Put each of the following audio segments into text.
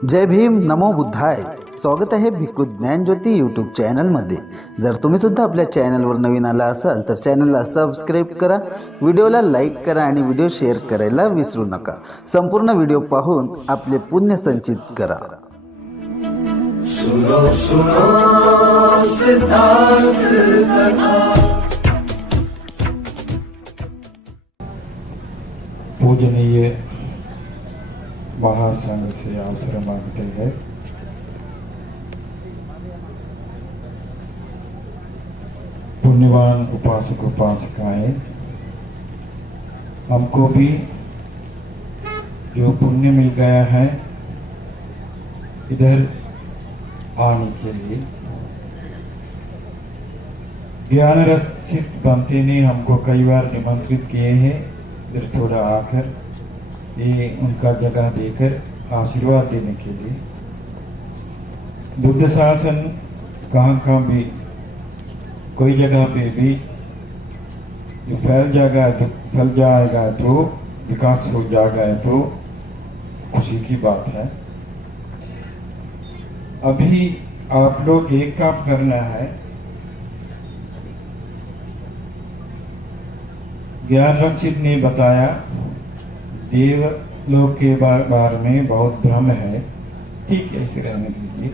जय भीम, नमो बुद्धाय. स्वागत आहे भिक्खू ज्ञानज्योती यूट्यूब चॅनलमध्ये. जर तुम्ही सुद्धा आपल्या चॅनलवर नवीन आला असाल तर चॅनलला सबस्क्राईब करा, व्हिडिओला लाईक करा आणि व्हिडिओ शेअर करायला विसरू नका. संपूर्ण व्हिडिओ पाहून आपले पुण्य संचित करा. सुनो सुनो सिद्धार्थ कथा. पूजनीय महासंघ से अवसर मांगते हैं। पुण्यवान उपासक उपासिकाएं, हमको भी जो पुण्य मिल गया है इधर आने के लिए, ज्ञान रसिक बनते ने हमको कई बार निमंत्रित किए हैं इधर थोड़ा आकर ये उनका जगह देकर आशीर्वाद देने के लिए। बुद्ध शासन कहाँ भी कोई जगह पे भी फैल जाएगा तो विकास हो जाएगा तो खुशी की बात है। अभी आप लोग एक काम करना है, ज्ञान रक्षित ने बताया देव लोक के बारे में बहुत भ्रम है, ठीक है, इसे रहने दीजिए।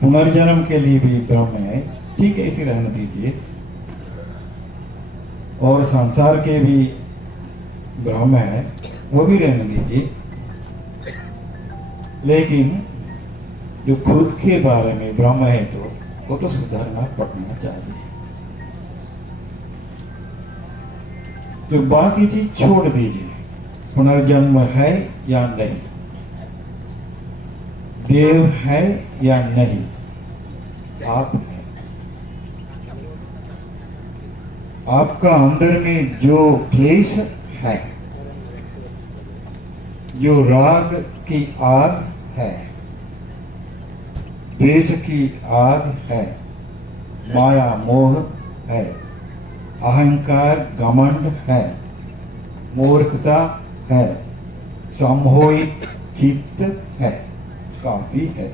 पुनर्जन्म के लिए भी भ्रम है, ठीक है, इसे रहने दीजिए। और संसार के भी भ्रम है, वो भी रहने दीजिए। लेकिन जो खुद के बारे में भ्रम है तो वो तो सुधारना पड़ना चाहिए। तो बाकी चीज छोड़ दीजिए, पुनर्जन्म है या नहीं, देव है या नहीं, आप है। आपका अंदर में जो क्लेश है, जो राग की आग है, द्वेष की आग है, माया मोह है, अहंकार घमंड है, मूर्खता है, सम्मोहित चित्त है, काफी है।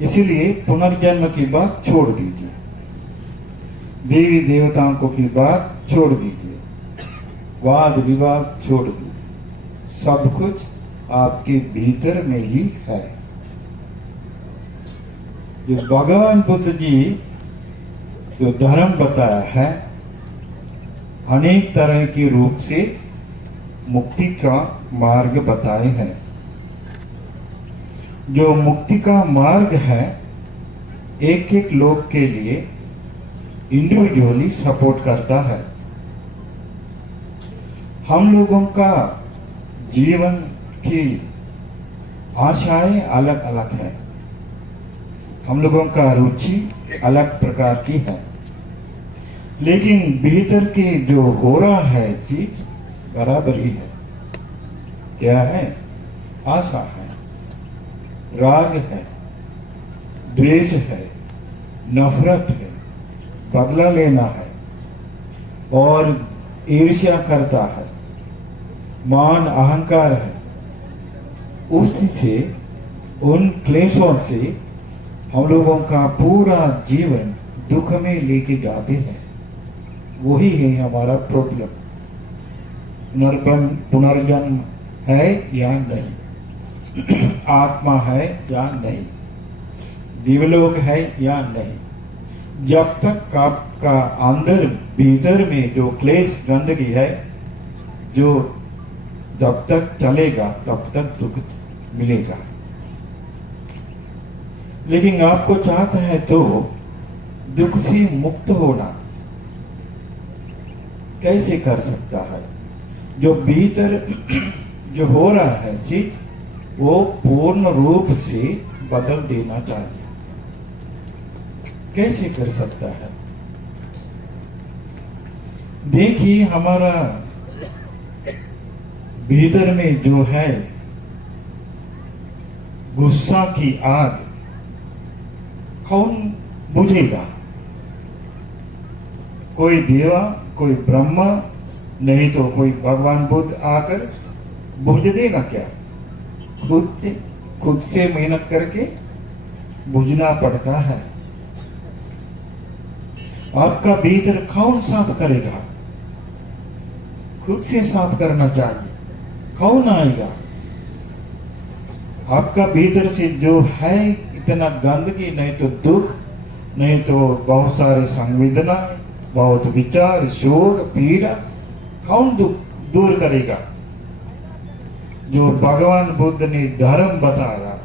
इसीलिए पुनर्जन्म की बात छोड़ दीजिए, देवी देवताओं को की बात छोड़ दीजिए, वाद विवाद छोड़ दीजिए। सब कुछ आपके भीतर में ही है। जो भगवान बुद्ध जी जो धर्म बताया है, अनेक तरह के रूप से मुक्ति का मार्ग बताए हैं। जो मुक्ति का मार्ग है एक एक लोग के लिए इंडिविजुअली सपोर्ट करता है। हम लोगों का जीवन की आशाएं अलग अलग है, हम लोगों का रुचि अलग प्रकार की है, लेकिन भीतर के जो हो रहा है चीज बराबर ही है। क्या है? आशा है, राग है, द्वेष है, नफरत है, बदला लेना है और ईर्ष्या करता है, मान अहंकार है। उसी से, उन क्लेशों से हम लोगों का पूरा जीवन दुख में लेके जाते हैं। वही है हमारा प्रॉब्लम। पुनर्जन्म है या नहीं, आत्मा है या नहीं, दिवलोक है या नहीं, जब तक आपका अंदर भीतर में जो क्लेश गंदगी है, जो जब तक चलेगा तब तक दुख मिलेगा। लेकिन आपको चाहता है तो दुख से मुक्त होना कैसे कर सकता है? जो भीतर जो हो रहा है चीज वो पूर्ण रूप से बदल देना चाहिए। कैसे कर सकता है? देखिए, हमारा भीतर में जो है गुस्सा की आग कौन बुझेगा? कोई देवा, कोई ब्रह्मा, नहीं तो कोई भगवान बुद्ध आकर बुझ देगा क्या? खुद से मेहनत करके बुझना पड़ता है। आपका भीतर कौन साफ करेगा? खुद से साफ करना चाहिए। कौन आएगा? आपका भीतर से जो है इतना गंदगी, नहीं तो दुख, नहीं तो बहुत सारे संवेदना, बहुत विचार, शोक, पीड़ा, कौन दूर करेगा? जो भगवान बुद्ध ने धर्म बताया,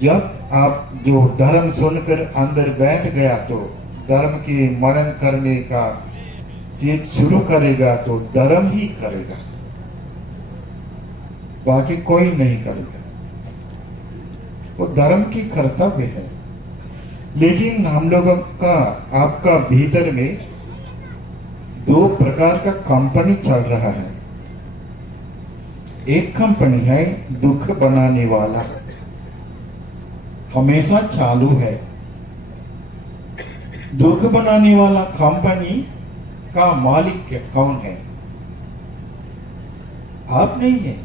जब आप जो धर्म सुनकर अंदर बैठ गया तो धर्म की मनन करने का चीज शुरू करेगा तो धर्म ही करेगा, बाकी कोई नहीं करेगा। वो धर्म की कर्तव्य है। लेकिन हम लोगों का, आपका भीतर में दो प्रकार का कंपनी चल रहा है। एक कंपनी है दुख बनाने वाला, हमेशा चालू है। दुख बनाने वाला कंपनी का मालिक कौन है? आप नहीं है।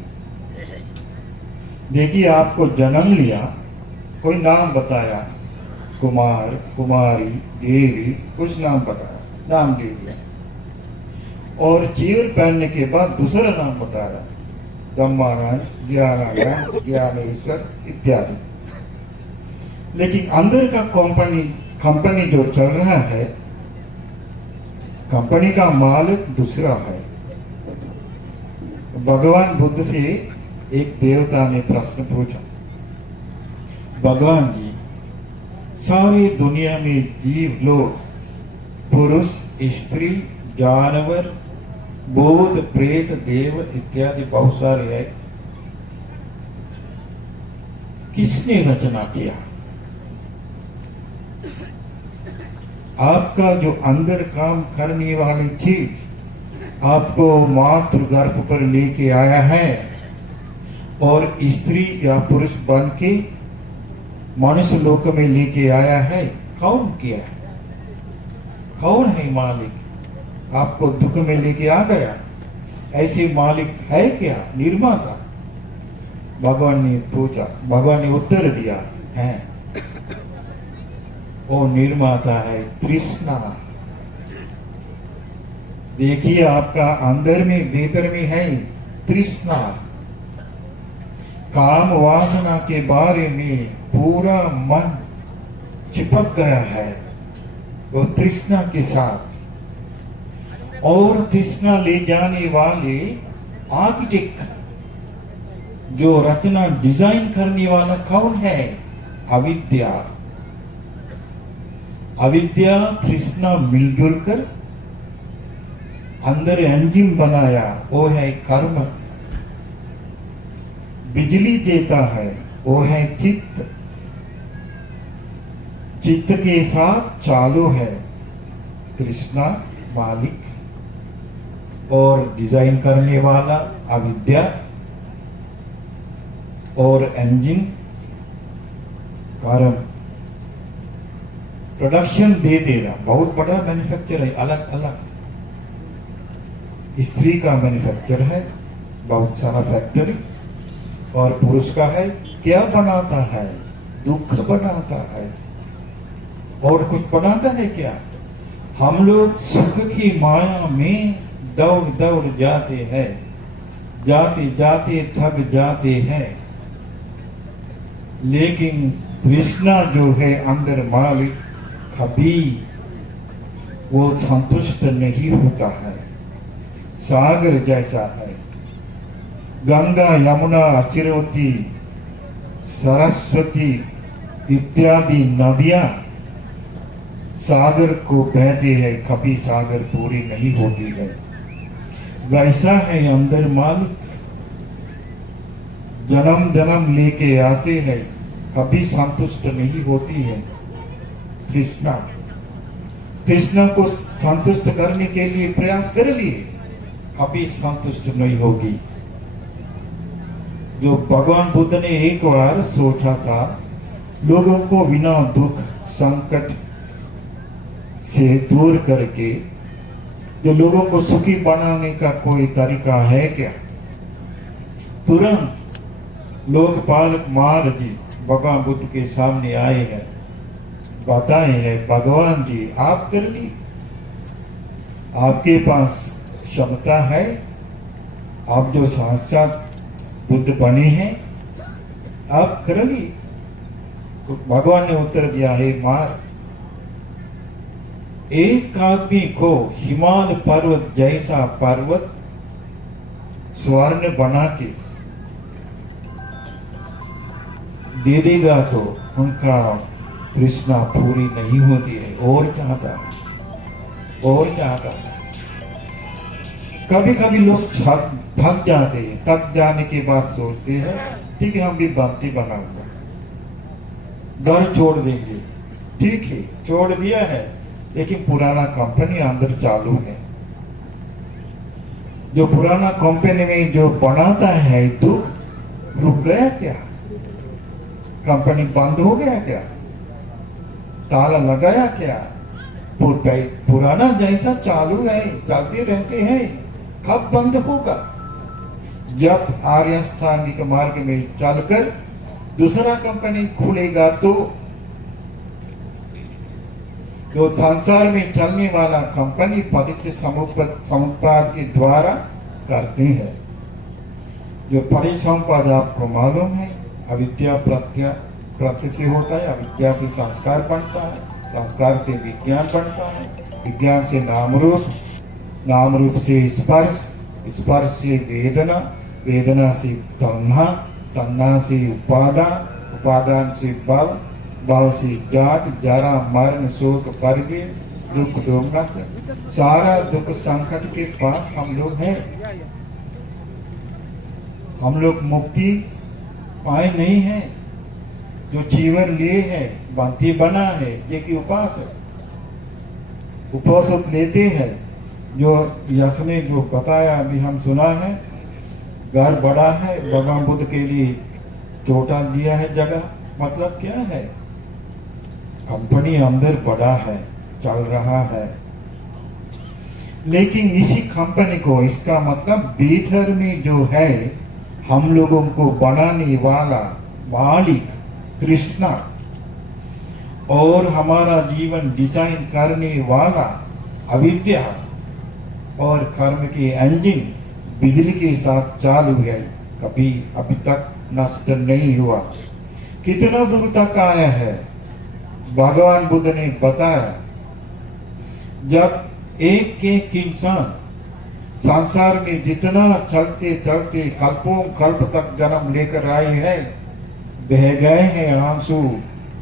देखिए, आपको जन्म लिया, कोई नाम बताया, कुमार, कुमारी, देवी, कुछ नाम बताया, नाम दे दिया, और जीवन पहनने के बाद दूसरा नाम बताया, ब्रह्मानंद, ज्ञानानंद, ज्ञानेश्वर इत्यादि। लेकिन अंदर का कंपनी जो चल रहा है, कंपनी का मालिक दूसरा है। भगवान बुद्ध से एक देवता ने प्रश्न पूछा, भगवान जी, सारी दुनिया में जीव लोग, पुरुष, स्त्री, जानवर, भूत, प्रेत, देव इत्यादि बहुत सारे हैं, किसने रचना किया? आपका जो अंदर काम करने वाली चीज आपको मातृ गर्भ पर लेके आया है और स्त्री या पुरुष बन के मनुष्य लोक में लेके आया है, कौन किया? कौन है मालिक? आपको दुख में लेके आ गया, ऐसे मालिक है क्या? निर्माता? भगवान ने पूछा, भगवान ने उत्तर दिया, है। वो निर्माता है तृष्णा। देखिए, आपका अंदर में, भीतर में है तृष्णा। काम वासना के बारे में पूरा मन चिपक गया है वो तृष्णा के साथ। और तृष्णा ले जाने वाले आर्किटेक्ट, जो रचना डिजाइन करने वाला कौन है? अविद्या। अविद्या तृष्णा मिलजुल कर अंदर एंजिन बनाया, वो है कर्म। बिजली देता है, वो है चित्त। चित्त के साथ चालू है तृष्णा मालिक, और डिजाइन करने वाला अविद्या, और इंजन कर्म। प्रोडक्शन दे देगा, बहुत बड़ा मैन्युफैक्चर है, अलग अलग। स्त्री का मैन्युफैक्चर है, बहुत सारा फैक्ट्री, और पुरुष का है, क्या बनाता है? दुख बनाता है। और कुछ बनाता है क्या? हम लोग सुख की माया में दौड़ दौड़ जाते हैं, जाते जाते थक जाते हैं। लेकिन तृष्णा जो है अंदर मालिक, कभी वो संतुष्ट नहीं होता है। सागर जैसा है। गंगा, यमुना, चिरवती, सरस्वती इत्यादि नदियां सागर को बहते हैं, कभी सागर पूरी नहीं होती है। वैसा है अंदर मालिक, जन्म जन्म लेके आते हैं, कभी संतुष्ट नहीं होती है। तृष्णा, तृष्णा को संतुष्ट करने के लिए प्रयास कर लिए, कभी संतुष्ट नहीं होगी। जो भगवान बुद्ध ने एक बार सोचा था, लोगों को बिना दुख संकट से दूर करके जो लोगों को सुखी बनाने का कोई तरीका है क्या? तुरंत लोकपालक मार जी भगवान बुद्ध के सामने आए हैं, बताए हैं भगवान जी आप कर ली, आपके पास क्षमता है, आप जो साक्षात बुद्ध बने हैं आप कर ली। तो भगवान ने उत्तर दिया है मार, एक आदमी को हिमालय पर्वत जैसा पर्वत स्वर्ण बना के दे देगा तो उनका तृष्णा पूरी नहीं होती है, और चाहता है, और चाहता है। कभी कभी लोग थक जाते हैं, थक जाने के बाद सोचते हैं ठीक है हम भी भक्ति बनाऊंगा, घर छोड़ देंगे, ठीक है छोड़ दिया है, लेकिन पुराना कंपनी अंदर चालू है। जो पुराना कंपनी में जो बनाता है दुख रुक गया क्या? कंपनी बंद हो गया क्या? ताला लगाया क्या? पुराना जैसा चालू है, चलते रहते हैं, कब बंद होगा? जब आर्य स्थानिक मार्ग में चलकर दूसरा कंपनी खुलेगा तो जो संसार में चलने वाला कंपनी पतित समुत्पाद के द्वारा करते हैं। जो परिसंपाद आपको मालूम है, अविद्या प्रत्य से होता है, अविद्या से संस्कार बनता है, संस्कार से विज्ञान बनता है, विज्ञान से नाम रूप, नाम रूप से स्पर्श, स्पर्श से वेदना, वेदना से तन्हा, तन्हा से उपादान, उपादान से भाव, भाव से जात, जरा मरण शोक परिधि दुख दोगना से सारा दुख संकट के पास हम लोग हैं। हम लोग मुक्ति पाए नहीं है, जो जीवन लिए है, बंती बना है, ये की उपासक लेते हैं। जो यश ने जो बताया अभी हम सुना है, घर बड़ा है, भगवान बुद्ध के लिए छोटा दिया है जगह, मतलब क्या है? कंपनी अंदर बड़ा है, चल रहा है, लेकिन इसी कंपनी को, इसका मतलब भीतर में जो है हम लोगों को बनाने वाला मालिक कृष्णा और हमारा जीवन डिजाइन करने वाला अविद्या और कर्म के इंजन बिजली के साथ चालू है, कभी अभी तक नष्ट नहीं हुआ। कितना दूर तक आया है? भगवान बुद्ध ने बताया, जब एक इंसान संसार में जितना चलते चलते कल्पों कल्प तक जन्म लेकर आए हैं, बह गए हैं आंसू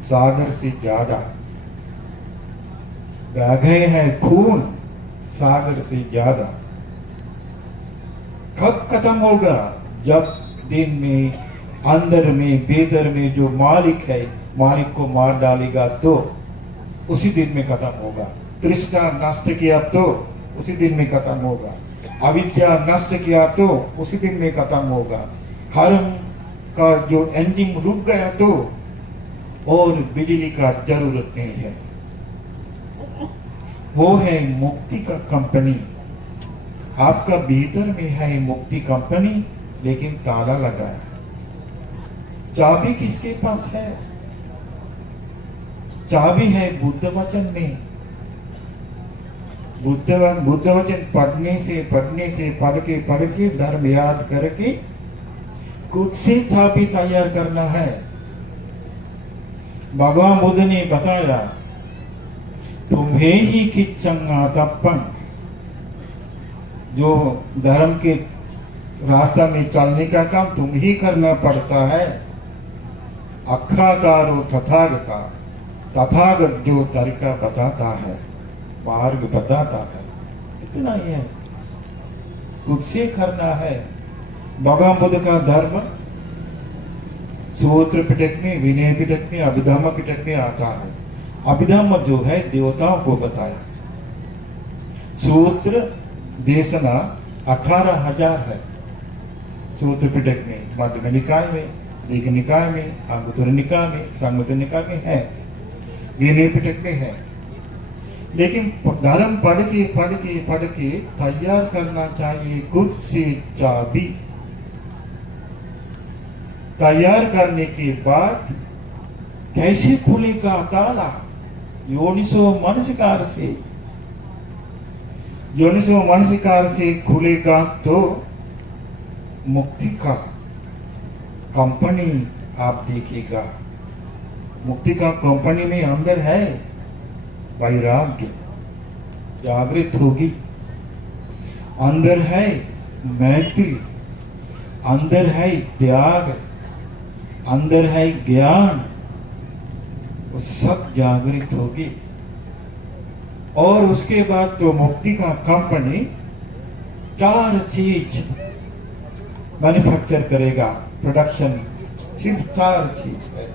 सागर से ज्यादा, बह गए हैं खून सागर से ज्यादा। कब खत्म होगा? जब दिन में अंदर में भीतर में जो मालिक है, मालिक को मार डालेगा तो उसी दिन में खत्म होगा। तृष्णा नष्ट किया तो उसी दिन में खत्म होगा, अविद्या नष्ट किया तो उसी दिन में खत्म होगा, कर्म का जो इंजन रुक गया तो और बिजली का जरूरत नहीं है। वो है मुक्ति का कंपनी। आपका भीतर में है मुक्ति कंपनी, लेकिन ताला लगा है। चाबी किसके पास है? चाबी है बुद्ध वचन में। बुद्ध वचन पढ़ने से पढ़ के धर्म याद करके खुद से चाबी तैयार करना है। भगवान बुद्ध ने बताया, तुम्हें ही किच्चंगा तप्पन, जो धर्म के रास्ता में चलने का काम तुम ही करना पड़ता है। अखातारो तथागता, तथागत जो तरीका बताता है, मार्ग बताता है, इतना ही है, खुद से करना है। भगवान बुद्ध का धर्म सूत्र पिटक में, विनय पिटक में, अभिधम्म पिटक में आता है। अभिधम्म जो है देवताओं को बताया, सूत्र देशना 18,000 है सूत्र पिटक में, मध्य निकाय में, दीघ निकाय में, अंगुत्तर निकाय में, संयुत्तर निकाय में है, विनय पिटक में है। लेकिन धर्म पढ़ के तैयार करना चाहिए खुद से चाबी। तैयार करने के बाद कैसे खुलेगा ताला? योनिसो मनसिकार से। योनिसो मनसिकार से खुलेगा तो मुक्ति का कंपनी आप देखिएगा। मुक्ति का कंपनी में अंदर है वैराग्य, जागृत होगी। अंदर है मैत्री, अंदर है त्याग, अंदर है ज्ञान, वो सब जागृत होगी। और उसके बाद तो मुक्ति का कंपनी 4 चीज मैन्युफैक्चर करेगा। प्रोडक्शन सिर्फ 4 चीज है।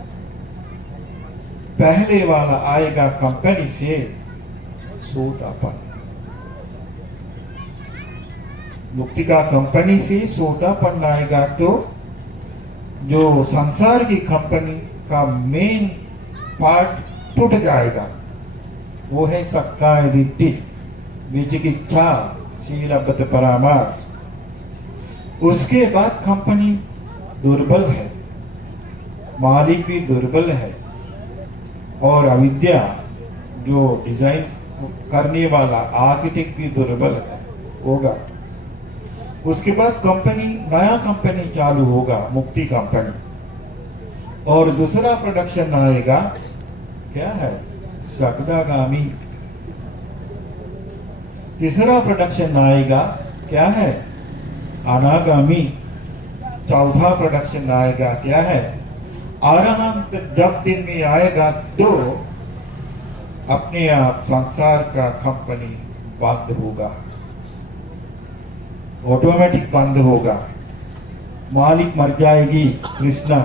पहले वाला आएगा कंपनी से सोतापन। मुक्ति का कंपनी से सोतापन आएगा तो जो संसार की कंपनी का मेन पार्ट टूट जाएगा। वो है सक्काय दिट्ठी, विचिकित्सा, शीलबद्ध परामास। उसके बाद कंपनी दुर्बल है, मालिक भी दुर्बल है, और अविद्या जो डिजाइन करने वाला आर्किटेक्ट भी दुर्बल है होगा। उसके बाद कंपनी, नया कंपनी चालू होगा, मुक्ति कंपनी। और दूसरा प्रोडक्शन आएगा, क्या है? सकदागामी। तीसरा प्रोडक्शन आएगा, क्या है? अनागामी। चौथा प्रोडक्शन आएगा, क्या है? अरहंत। जब दिन में आएगा तो अपने आप संसार का कंपनी बंद होगा, ऑटोमेटिक बंद होगा। मालिक मर जाएगी, कृष्णा,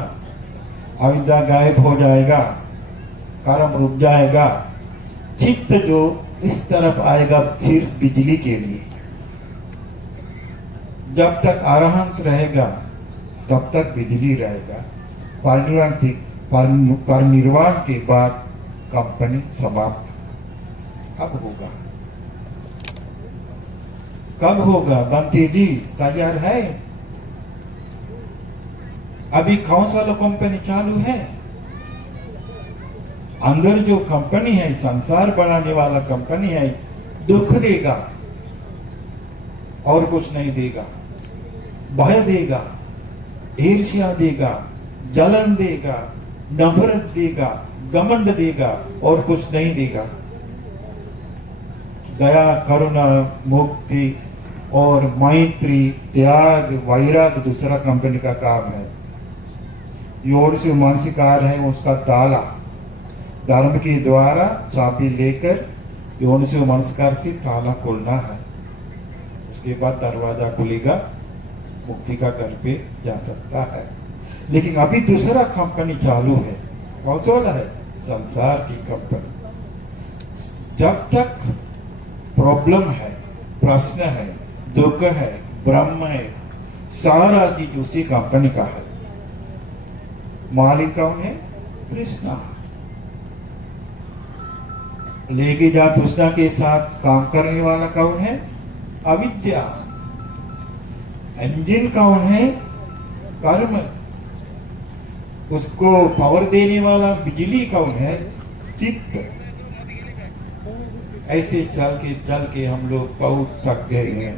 अविद्या गायब हो जाएगा, कर्म रुक जाएगा। चित्त जो इस तरफ आएगा सिर्फ बिजली के लिए। जब तक अरहंत रहेगा तब तक बिजली रहेगा। परिनिर्वाण के बाद कंपनी समाप्त। अब होगा, कब होगा? बंटी जी तैयार है? अभी कौन सा कंपनी चालू है? अंदर जो कंपनी है, संसार बनाने वाला कंपनी है, दुख देगा और कुछ नहीं देगा। भय देगा, ईर्ष्या देगा, जलन देगा, नफरत देगा, घमंड देगा और कुछ नहीं देगा। दया, करुणा, मुक्ति और मैत्री, त्याग, वैराग दूसरा कंपनी का काम है। योर से मानसिकार है उसका ताला। धर्म के द्वारा चाबी लेकर योन से मानसिकार से ताला खोलना है। उसके बाद दरवाजा खुलेगा, मुक्ति का घर पे जा सकता है। लेकिन अभी दूसरा कंपनी चालू है। कौन सा वाला है? संसार की कंपनी। जब तक प्रॉब्लम है, प्रश्न है, दुख है, ब्रह्म है, सारा चीज उसी कंपनी का है। मालिक कौन है? कृष्णा। लेके जा तृष्णा के साथ काम करने वाला कौन है? अविद्या। इंजन कौन है? कर्म। उसको पावर देने वाला बिजली कौन है? चित्त। ऐसे चल के हम लोग बहुत थक गए हैं,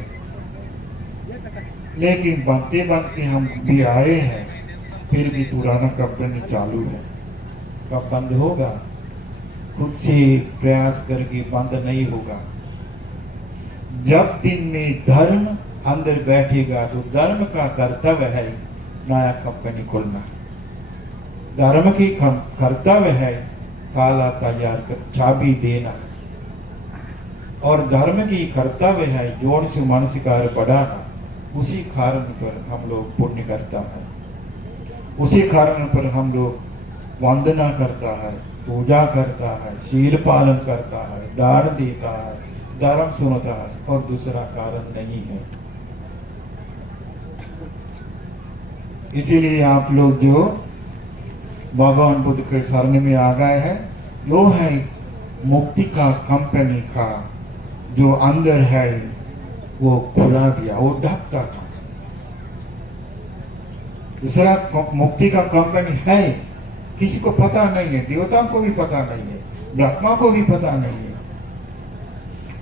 लेकिन बनते हम भी आए हैं। फिर भी पुराना कंपनी चालू है। कब बंद होगा? खुद से प्रयास करके बंद नहीं होगा। जब दिन में धर्म अंदर बैठेगा तो धर्म का कर्तव्य है नया कंपनी खोलना। धर्म की कर्तव्य है ताला तैयार कर चाबी देना, और धर्म की कर्तव्य है जोड़ से मानसिकार बढ़ाना। उसी कारण पर हम लोग पुण्य करता है, उसी कारण पर हम लोग वंदना करता है, पूजा करता है, शील पालन करता है, दान देता है, धर्म सुनता है, और दूसरा कारण नहीं है। इसीलिए आप लोग जो भगवान बुद्ध के शरण में आ गए हैं, वो है मुक्ति का कंपनी का जो अंदर है वो खुला दिया, वो ढकता था। दूसरा मुक्ति का कंपनी है, किसी को पता नहीं है, देवताओं को भी पता नहीं है, ब्रह्मा को भी पता नहीं है,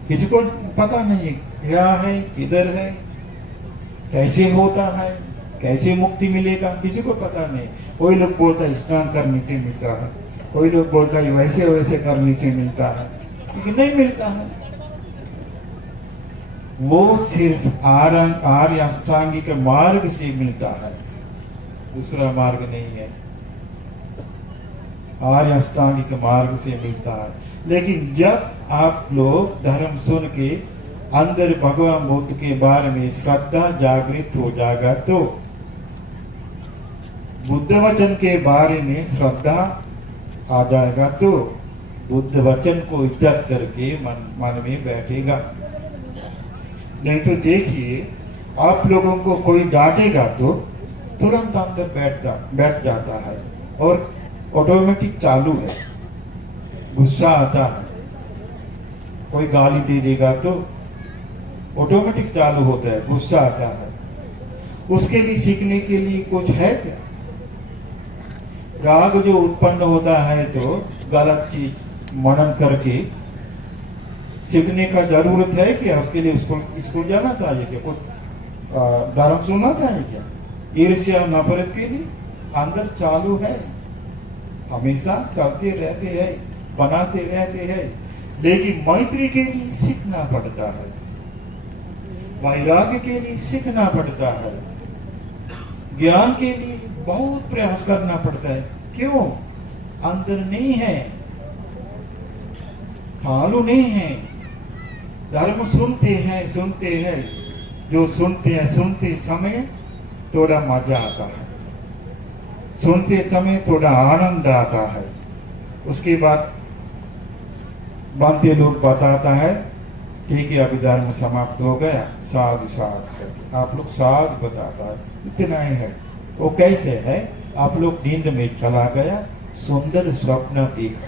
किसी को पता नहीं है क्या है, किधर है, कैसे होता है, कैसे मुक्ति मिलेगा, किसी को पता नहीं। कोई लोग बोलता है स्नान करने से मिलता है, कोई लोग बोलता है वैसे वैसे करने से मिलता है, लेकिन नहीं मिलता है। वो सिर्फ आर्य अष्टांगिक मार्ग से मिलता है, दूसरा मार्ग नहीं है। आर्य अष्टांगिक मार्ग से मिलता है। लेकिन जब आप लोग धर्म सुन के अंदर भगवान बुद्ध के बारे में श्रद्धा जागृत हो जाएगा तो बुद्ध वचन के बारे में श्रद्धा आ जाएगा तो बुद्ध वचन को इज्जत करके मन में बैठेगा। नहीं तो देखिए, आप लोगों को कोई डांटेगा तो तुरंत अंदर बैठ जाता है और ऑटोमेटिक चालू है, गुस्सा आता है। कोई गाली दे देगा तो ऑटोमेटिक चालू होता है, गुस्सा आता है। उसके लिए सीखने के लिए कुछ है क्या? राग जो उत्पन्न होता है तो गलत चीज मनन करके सीखने का जरूरत है क्या? उसके लिए स्कूल जाना चाहिए क्या? कुछ धर्म सुनना चाहिए क्या? ईर्ष्या नफरत के लिए अंदर चालू है, हमेशा चलते रहते हैं, बनाते रहते हैं। लेकिन मैत्री के लिए सीखना पड़ता है, वैराग्य के लिए सीखना पड़ता है, ज्ञान के लिए बहुत प्रयास करना पड़ता है। क्यों? अंदर नहीं है, चालू नहीं है। धर्म सुनते हैं, जो सुनते समय थोड़ा मजा आता है, सुनते समय थोड़ा आनंद आता है। उसके बाद बांधे लोग बताता है ठीक है अभी धर्म समाप्त हो गया, साध करके आप लोग साध बताता है, इतना ही है। वो कैसे है? आप लोग नींद में चला गया, सुंदर स्वप्न देखा,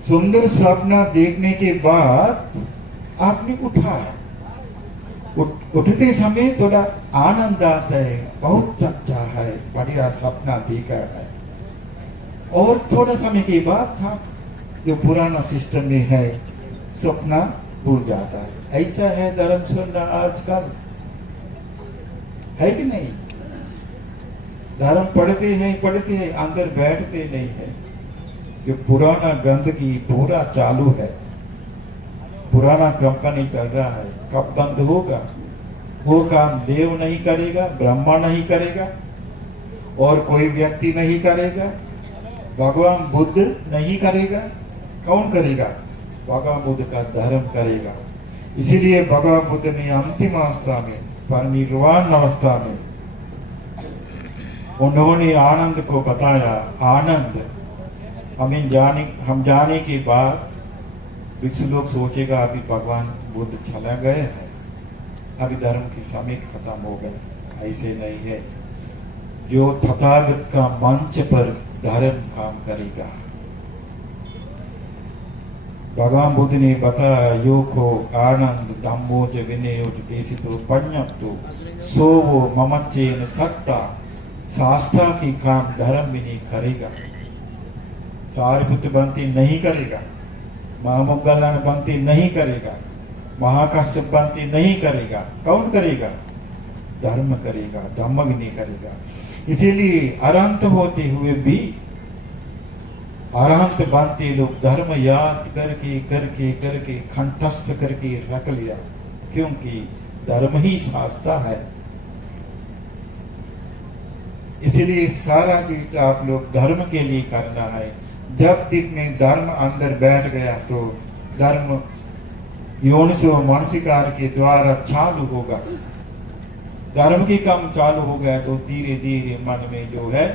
सुंदर स्वप्न देखने के बाद आपने उठाया, उठते समय थोड़ा आनंद आता है, बहुत अच्छा है, बढ़िया सपना देखा है। और थोड़ा समय के बाद था जो पुराना सिस्टम में है सपना भूल जाता है। ऐसा है धर्म सुनना आजकल, है कि नहीं? धर्म पढ़ते हैं, अंदर बैठते नहीं है। जो पुराना गंदगी पूरा चालू है, पुराना कंपनी चल रहा है, कब बंद होगा? वो काम देव नहीं करेगा, ब्रह्मा नहीं करेगा, और कोई व्यक्ति नहीं करेगा, भगवान बुद्ध नहीं करेगा। कौन करेगा? भगवान बुद्ध का धर्म करेगा। इसीलिए भगवान बुद्ध ने अंतिम अवस्था में, परिनिर्वाण अवस्था में, उन्होंने आनंद को बताया। आनंद हम जाने के बाद भिक्षु लोग सोचेगा अभी भगवान बुद्ध चला गए हैं, अभी धर्म की समय खत्म हो गए। ऐसे नहीं है। जो तथागत का मंच पर धर्म काम करेगा, भगवान बुद्ध ने बताया योको आनंद धम्मोज विनयोज देशितो पඤ्ඤतो सोवो ममच्चेन सत्ता। शास्त्रा की काम धर्म भी नहीं करेगा, सारिपुत्र बनती नहीं करेगा, महामोगल्लान बनती नहीं करेगा, महाकाश्यप बनती नहीं करेगा। कौन करेगा? धर्म करेगा, धम्म भी नहीं करेगा। इसीलिए अरहंत होते हुए भी अरहंत बनते लोग धर्म याद करके कंठस्थ करके रख लिया, क्योंकि धर्म ही शास्त्र है। इसलिए सारा चीज आप लोग धर्म के लिए करना है। जब तक में धर्म अंदर बैठ गया तो धर्म योनिसो मानसिकार के द्वारा चालू होगा। धर्म की काम चालू हो गया तो धीरे धीरे मन में जो है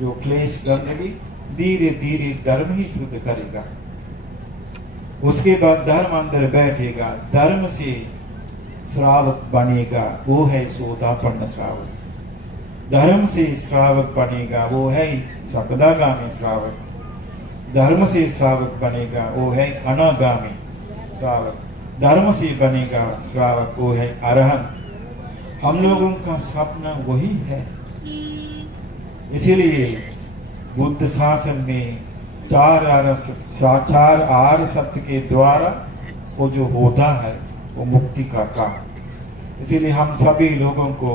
जो क्लेश गंदगी धीरे धीरे धर्म ही शुद्ध करेगा। उसके बाद धर्म अंदर बैठेगा, धर्म से श्रावक बनेगा, वो है सोतापन्न श्रावक। धर्म से श्रावक बनेगा, वो है सकदागामी श्रावक। धर्म से श्रावक बनेगा, वो है अनागामी श्रावक। धर्म से बनेगा श्रावक, वो है अरहंत। हम लोगों का सपना वही है। इसीलिए बुद्ध शासन में चार आर्य सत्य के द्वारा वो जो होता है वो मुक्ति का काम। इसीलिए हम सभी लोगों को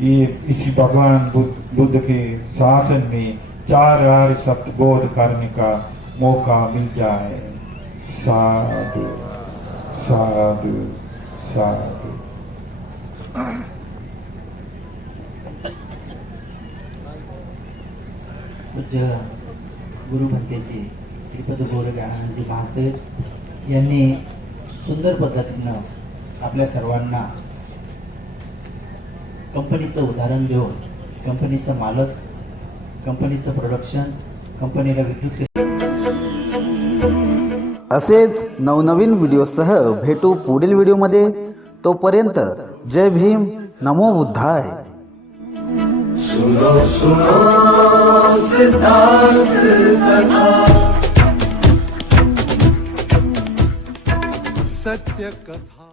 ये इसी भगवान बुद्ध के शासन में चार आर्य सत्य बोध करने का मौका मिल जाए। साधु साधु साधु। पूज्य गुरुभंतेजी श्रीपद गोरगाजी महासाहेब यांनी सुंदर पद्धतीनं आपल्या सर्वांना कंपनीचं उदाहरण देऊन कंपनीचं मालक, कंपनीचं प्रोडक्शन, कंपनीला विद्युत असेच नवनवीन व्हिडिओसह भेटू पुढील व्हिडिओमध्ये. तोपर्यंत जय भीम, नमो बुद्धाय. सुनो सुनो सिद्धार्थ कथा, सत्य कथा.